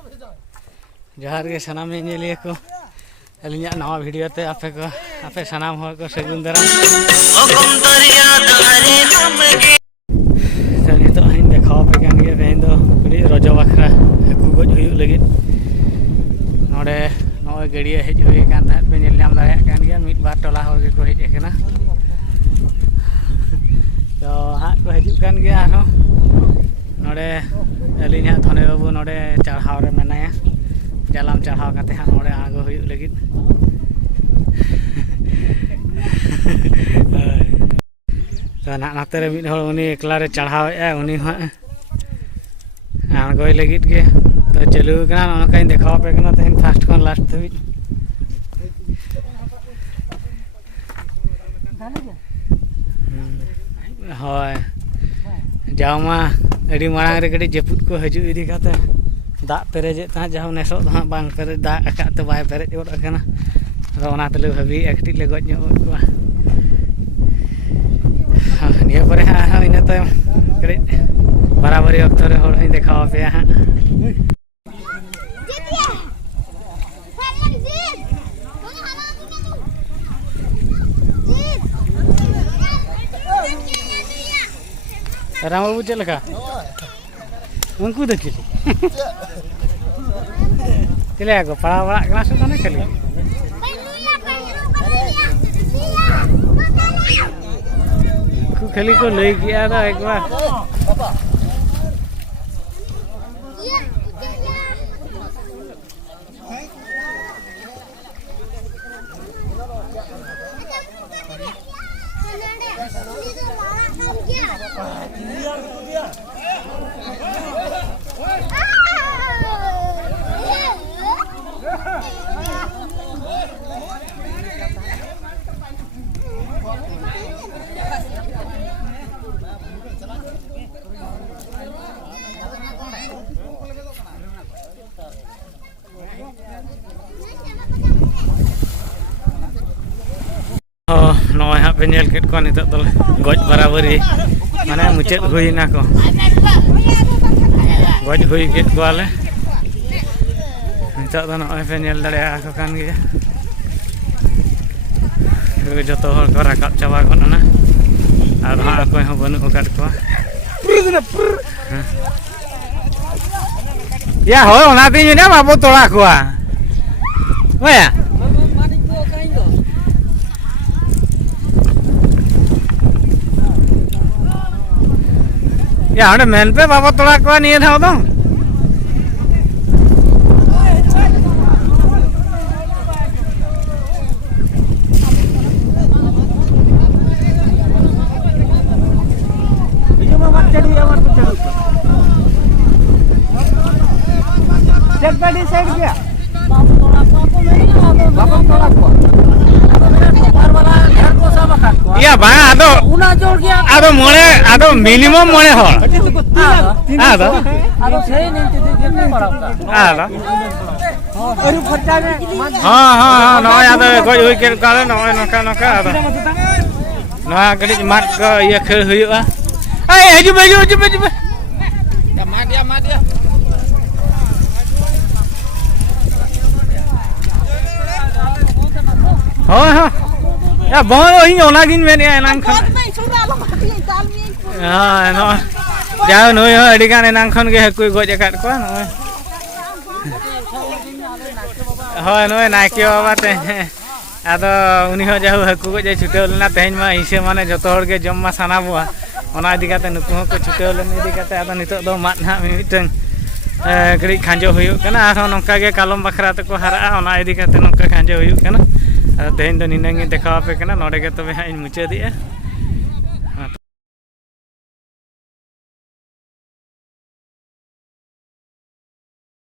जोहार के सानाम नेलिया को अलिया नवा वीडियो ते आपे सानाम हर को सगुन दाराम तो नितो हईं देखाव पे कान गया तेहें दो कुड़ी रजो बखरा हाकू गज हुयुग लगिद नोडे नय गाड़िया हेज हुई कान तहत पे नेल नाम दाड़ेयाग कान गया मिद बार टोला हर के को हेज अकना तो हाँ को हजू कान गया आरो नोडे अलिया धने बाबू नोडे चढ़ाव रे मेनाया जालाम चढ़ाव काते हाँ नोडे आगो हुयुग लगिद तो नाते रे मिद हर उनी एकला रे चढ़ावेआ उनी हाँ आगोय लगिद के तो चालू कना नकाई देखाव पे कना तेहें फास्ट खन लास्ट धाबी हय जामा अड़ी मांग रे गड़ी जपुद को हजू इदी काते दाग पेरेजे ता जाव नेसो दा बांग पेरे दाग अकाते बाय पेरेज ओड अकना आदो ओना तले भाबी एकटी ले गज ᱧᱚᱜ को निया परे हाँ इना तायम गड़ी बराबरी वक्त रे हर हई देखाव पे हाँ राम बाबू चल लगा उनको देखिए चले आगो पड़ा बड़ा क्लास में ना खेली खेली को ले गया था एक बार नॉय हाँ पे नेल केट को नितो दल गज बराबरी माने मुचाद हुईना को गज हुई केट को आले नितो दो नॉय पे नेल दाड़े आको कान गया जतो हर को राकाब चाबा गना आर हाँ अकोय हो बनु काट को या हो ओना दिन ने बाबू तोड़ा कोआ ओया या हने मेन पे बाबा तोड़ा को नहीं था तो ये में मत चढ़ी यार तो चढ़ो चेक गाड़ी साइड गया बाबा तोड़ा को नहीं बाबा तोड़ा को बार वाला घर को सब खा को या बा आदो उना जोड़ गया आदो मोणे आदो मिनिमम मोणे हो आदो छे नहीं ते कितने पड़ाता आदो और खर्चा में हां हां हां नय आदो गय होई के काले नय नका नका आदो नया गड़ी मार को ये खेल हुआ ए हजू या मार दिया हां हां या बहुत ही ओना गिन में एनांग खन हां नो जाओ नय अडी गान एनांग खन के हकुय गज अकाट को नय हां नय नाके बाबा ते आदो उनी हो जाऊ हकु गज छुटेल ना तेहन मा हिसे माने जतो हर के जम मा साना बुआ ओना इदी काते नुकु को छुटेल ने इदी काते आदो नितो दो मात ना मिटन गड़ी खांजो हुयु कना आरो नोका के कालम बखरा ते को हरा ओना इदी काते नोका खांजो हुयु कना तेहन दो निनंगे देखाव पे कना नोडे के तबे हां मुचादिया